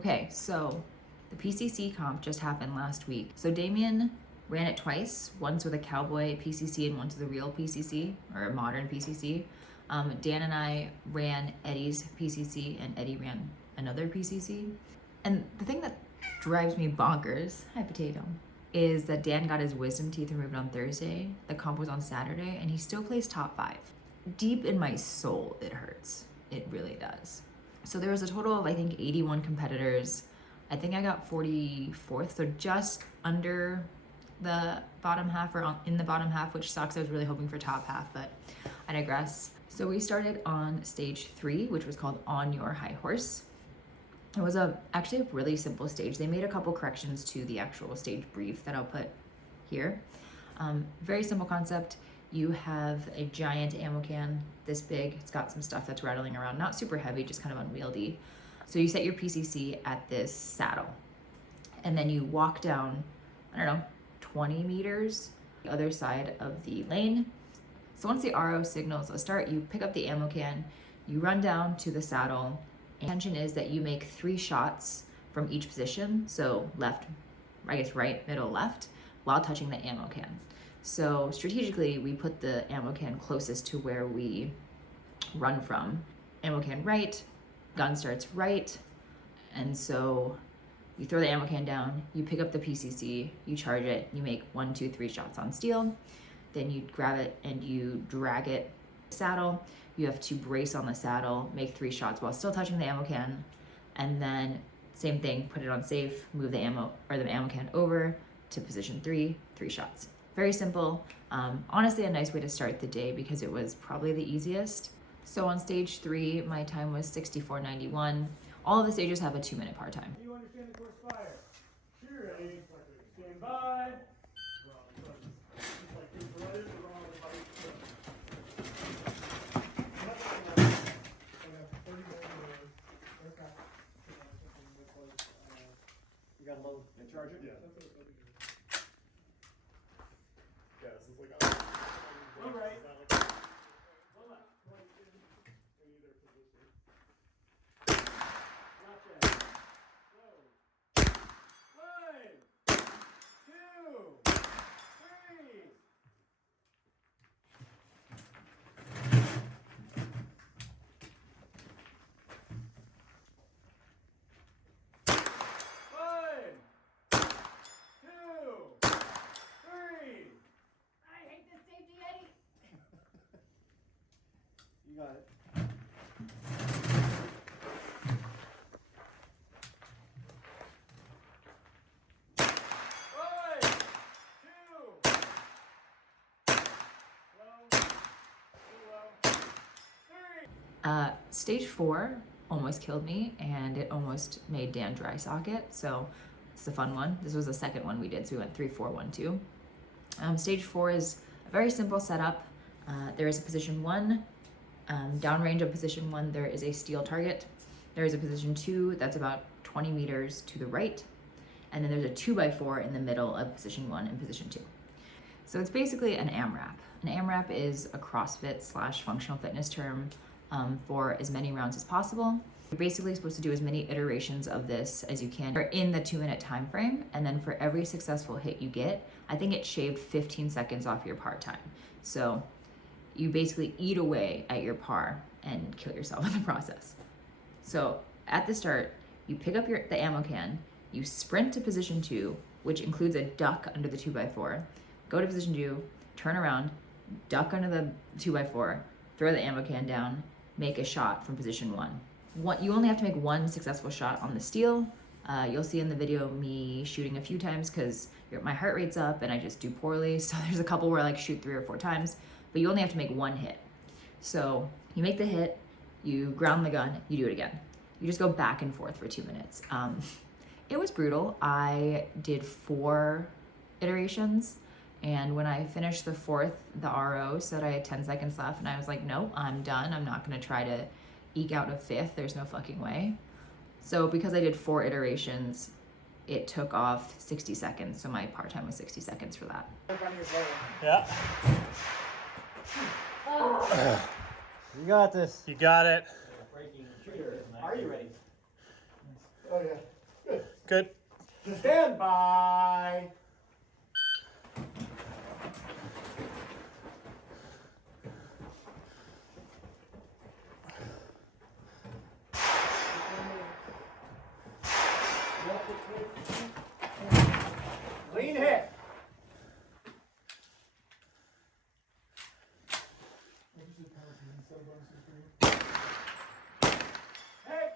Okay, so the PCC comp just happened last week. So Damien ran it twice, once with a cowboy PCC and once with a real PCC, or a modern PCC. Dan and I ran Eddie's PCC and Eddie ran another PCC. And the thing that drives me bonkers, hi potato, is that Dan got his wisdom teeth removed on Thursday. The comp was on Saturday and he still placed top 5. Deep in my soul, it hurts. It really does. So there was a total of, I think, 81 competitors. I think I got 44th, so just under the bottom half, or in the bottom half, which sucks. I was really hoping for top half, but I digress. So we started on stage 3, which was called On Your High Horse. It was actually a really simple stage. They made a couple corrections to the actual stage brief that I'll put here. Very simple concept. You have a giant ammo can this big. It's got some stuff that's rattling around, not super heavy, just kind of unwieldy. So you set your PCC at this saddle and then you walk down, I don't know, 20 meters, the other side of the lane. So once the RO signals a start, you pick up the ammo can, you run down to the saddle. Intention is that you make 3 shots from each position. So left, I guess right, middle, left, while touching the ammo can. So strategically, we put the ammo can closest to where we run from. Ammo can right, gun starts right. And so you throw the ammo can down, you pick up the PCC, you charge it, you make 1, 2, 3 shots on steel. Then you grab it and you drag it saddle. You have to brace on the saddle, make 3 shots while still touching the ammo can. And then same thing, put it on safe, move the ammo can over to position 3, 3 shots. Very simple. Honestly, a nice way to start the day because it was probably the easiest. So on stage 3, my time was 64.91. All of the stages have a 2-minute par time. You understand the course fire? Sure, ready. Stand by. You got to load and charge it? Yeah. Yeah, this is like one right. One left. In either position. Gotcha. Go. 1, 2, 3. You got it. Stage 4 almost killed me and it almost made Dan dry socket. So it's the fun one. This was the second one we did. So we went 3, 4, 1, 2. Stage 4 is a very simple setup. There is a position 1. Downrange of position 1, there is a steel target. There is a position 2 that's about 20 meters to the right. And then there's a 2x4 in the middle of position 1 and position 2. So it's basically an AMRAP. An AMRAP is a CrossFit / functional fitness term for as many rounds as possible. You're basically supposed to do as many iterations of this as you can in the 2-minute time frame. And then for every successful hit you get, I think it shaved 15 seconds off your par time. So you basically eat away at your par and kill yourself in the process. So at the start, you pick up the ammo can, you sprint to position 2, which includes a duck under the 2x4, go to position 2, turn around, duck under the 2x4, throw the ammo can down, make a shot from position 1. You only have to make 1 successful shot on the steel. You'll see in the video me shooting a few times because my heart rate's up and I just do poorly. So there's a couple where I like shoot 3 or 4 times, but you only have to make 1 hit. So you make the hit, you ground the gun, you do it again. You just go back and forth for 2 minutes. It was brutal. I did 4 iterations. And when I finished the 4th, the RO said I had 10 seconds left. And I was like, no, I'm done. I'm not going to try to eke out a 5th. There's no fucking way. So because I did 4 iterations, it took off 60 seconds. So my par time was 60 seconds for that. Yeah. You got this. You got it. Are you ready? Oh yeah. Good. Good. Stand by. Lean hip. Hey,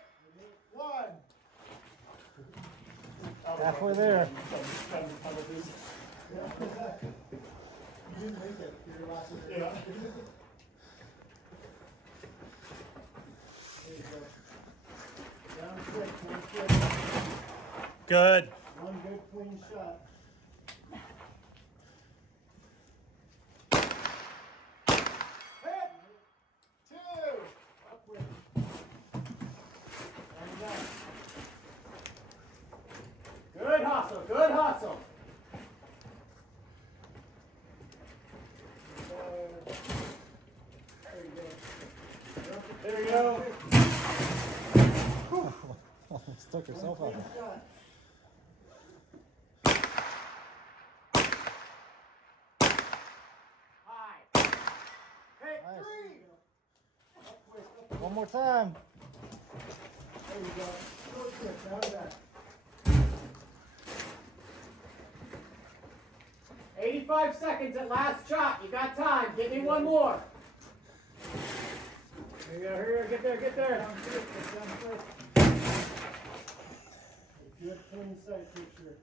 one. Halfway there. You didn't make it. You're last one. Yeah. There you go. Down quick, one quick. Good. One good clean shot. Hit. Two. Up with. And down. Good hustle. Good hustle. There you go. Almost took herself out. High. Hit Nice. three. One more time. There you go. Good kick. Out of that. 85 seconds at last shot. You got time. Give me one more. Here you go. Here you go. Get there. Get there. Good clean sight picture.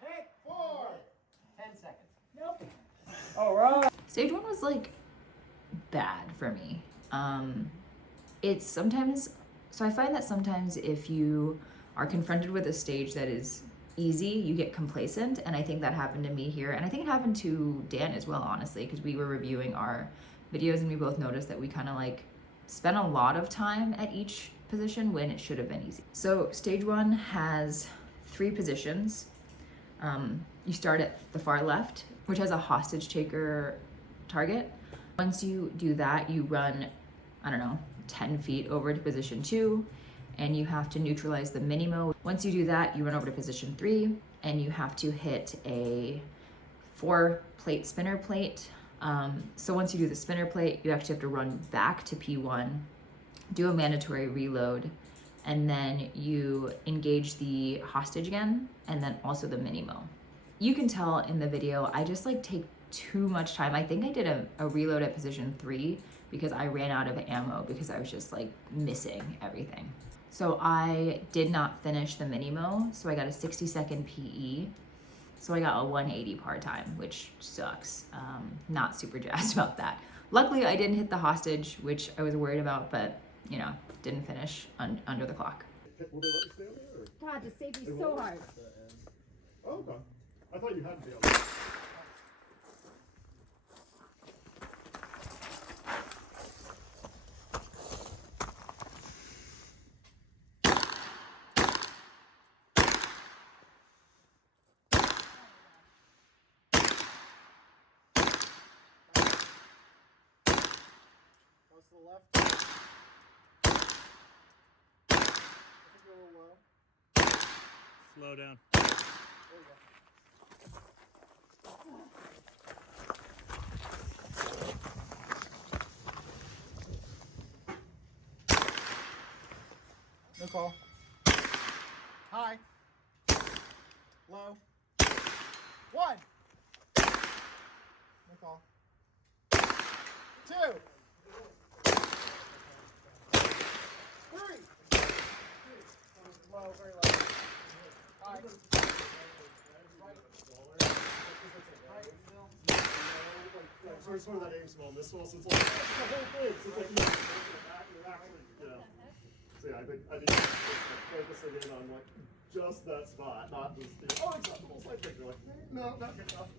Hit 4. 10 seconds. Nope. All right. Stage one was like bad for me. It's sometimes, so I find that sometimes if you are confronted with a stage that is easy, you get complacent, and I think that happened to me here, and I think it happened to Dan as well, honestly, because we were reviewing our videos and we both noticed that we kind of like spent a lot of time at each position when it should have been easy. So stage one has 3 positions. You start at the far left, which has a hostage taker target. Once you do that, you run, I don't know, 10 feet over to position 2, and you have to neutralize the minimo. Once you do that, you run over to position 3, and you have to hit a 4-plate spinner plate. So once you do the spinner plate, you actually have to run back to P1, do a mandatory reload, and then you engage the hostage again, and then also the minimo. You can tell in the video, I just like take too much time. I think I did a reload at position 3 because I ran out of ammo because I was just like missing everything. So I did not finish the minimo, so I got a 60-second PE. So I got a 180 par time, which sucks. Not super jazzed about that. Luckily, I didn't hit the hostage, which I was worried about, but you know, didn't finish under the clock. Will they let you stay on there? Or? God, this saved me so hard. Oh, okay. I thought you had to be able to. Close to the left. I think you're a little low. Slow down. There you go. No call. High. Low. 1. No call. 2. 3. Low, very low. High. So it's sort of that aim small, miss small, so it's like, that's the whole thing. So it's like, you actually, yeah. So yeah, I think focusing in on like just that spot, not just the unacceptable slight picture. Like, no, not good enough.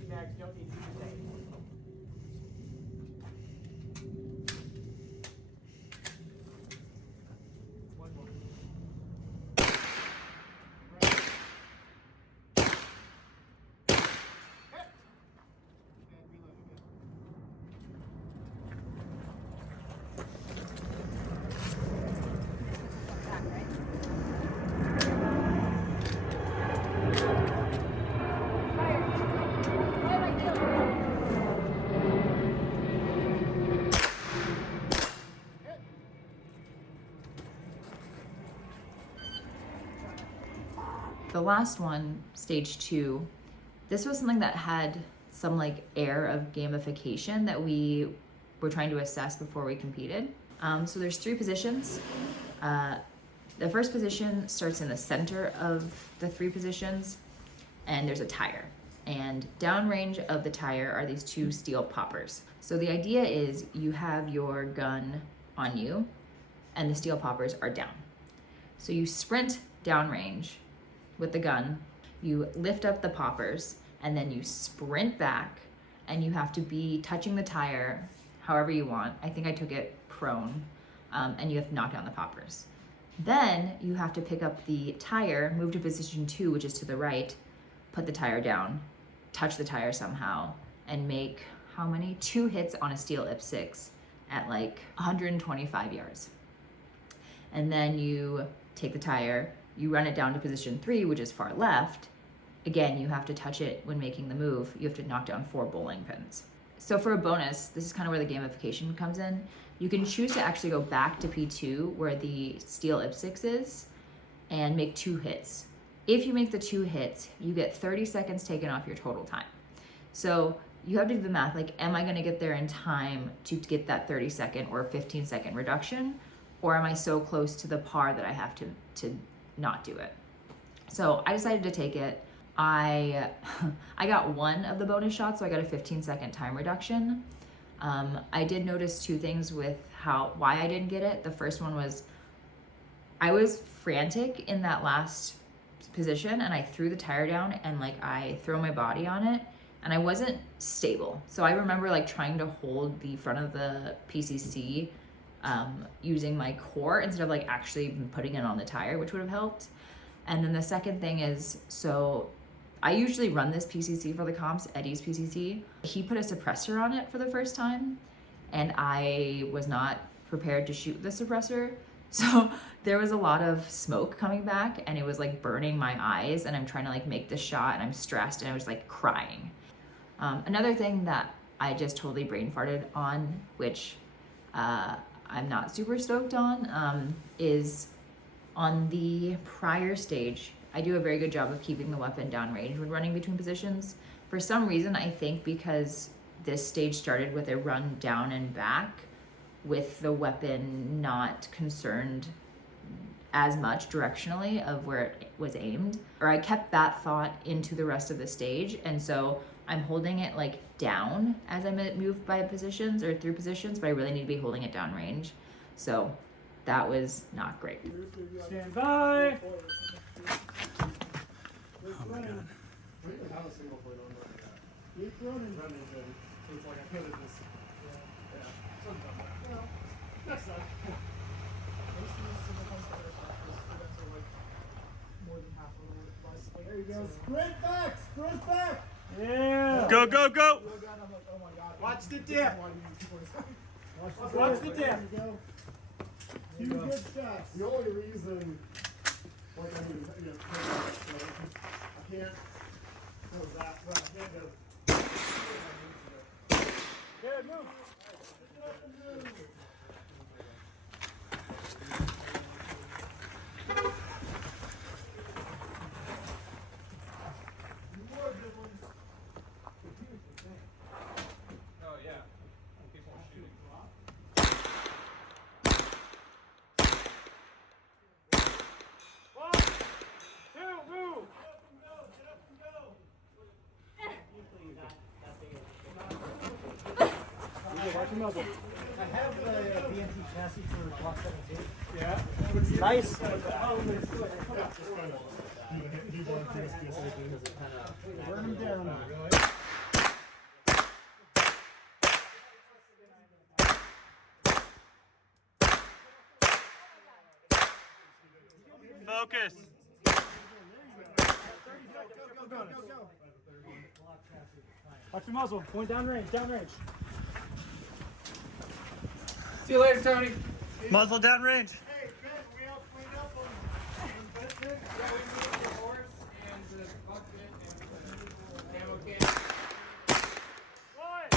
You Max don't need to say. One more. The last one, stage 2, this was something that had some like air of gamification that we were trying to assess before we competed. So there's 3 positions. The first position starts in the center of the 3 positions, and there's a tire. And downrange of the tire are these 2 steel poppers. So the idea is you have your gun on you, and the steel poppers are down. So you sprint downrange with the gun, you lift up the poppers, and then you sprint back, and you have to be touching the tire however you want. I think I took it prone, and you have to knock down the poppers. Then you have to pick up the tire, move to position 2, which is to the right, put the tire down, touch the tire somehow, and make how many? 2 hits on a steel IP6 at like 125 yards. And then you take the tire, you run it down to position 3, which is far left. Again, you have to touch it when making the move. You have to knock down 4 bowling pins. So for a bonus, this is kind of where the gamification comes in. You can choose to actually go back to P2 where the steel IP6 is and make 2 hits. If you make the 2 hits, you get 30 seconds taken off your total time. So you have to do the math, like, am I gonna get there in time to get that 30-second or 15-second reduction? Or am I so close to the par that I have to not do it? So I decided to take it. I got 1 of the bonus shots, so I got a 15-second time reduction. I did notice 2 things with why I didn't get it. The first one was I was frantic in that last position, and I threw the tire down, and like I throw my body on it, and I wasn't stable. So I remember like trying to hold the front of the PCC using my core instead of like actually putting it on the tire, which would have helped. And then the second thing is, so I usually run this PCC for the comps, Eddie's PCC. He put a suppressor on it for the first time, and I was not prepared to shoot the suppressor. So there was a lot of smoke coming back, and it was like burning my eyes, and I'm trying to like make this shot, and I'm stressed, and I was like crying. Another thing that I just totally brain farted on, which I'm not super stoked on, is on the prior stage, I do a very good job of keeping the weapon downrange when running between positions. For some reason, I think because this stage started with a run down and back, with the weapon not concerned as much directionally of where it was aimed, or I kept that thought into the rest of the stage, and so I'm holding it like down as I move by positions or through positions, but I really need to be holding it downrange. So that was not great. Stand by. Oh my God. We didn't have a single point on that. Keep running. Running thing. So it's like I could have just. Yeah. Something like that. Well, next time. There you go. Sprint back! Sprint back! Yeah. Go, go, go! Watch the dip. Watch the dip. 2 good shots. The only reason, like, I mean, you know, I can't go that, well, I can't go. Yeah, move. Oh, yeah. People are shooting. One, two, move. Watch your muzzle. I have the BNT chassis for Block 17. Yeah. Nice. Just kind of do one thing, PSA thing. Burn him down. Focus. Go. Watch your muzzle. Point downrange. Downrange. See you later, Tony. Muzzle down range. Hey, Ben, we all cleaned up on Benson. Yeah, we moved the horse and the bucket and the ammo can. One.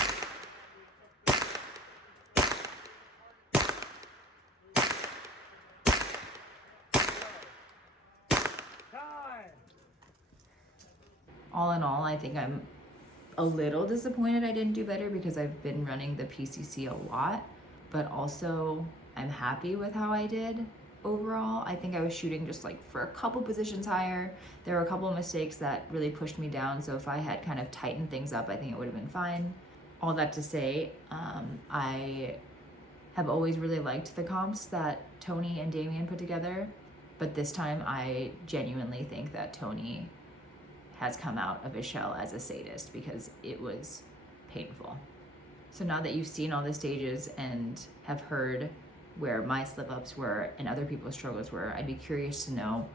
Time. all in all, I think I'm a little disappointed I didn't do better because I've been running the PCC a lot, but also I'm happy with how I did overall. I think I was shooting just like for a couple positions higher. There were a couple of mistakes that really pushed me down, so if I had kind of tightened things up, I think it would have been fine. All that to say, I have always really liked the comps that Tony and Damien put together, but this time I genuinely think that Tony has come out of his shell as a sadist because it was painful. So now that you've seen all the stages and have heard where my slip-ups were and other people's struggles were, I'd be curious to know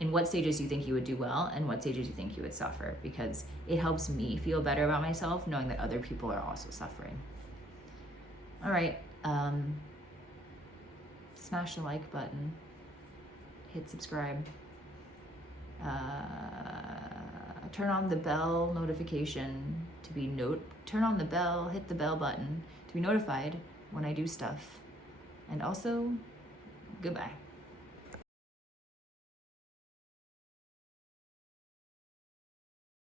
in what stages you think you would do well and what stages you think you would suffer, because it helps me feel better about myself knowing that other people are also suffering. All right, smash the like button, hit subscribe, turn on the bell notification to be turn on the bell, hit the bell button to be notified when I do stuff. And also, goodbye.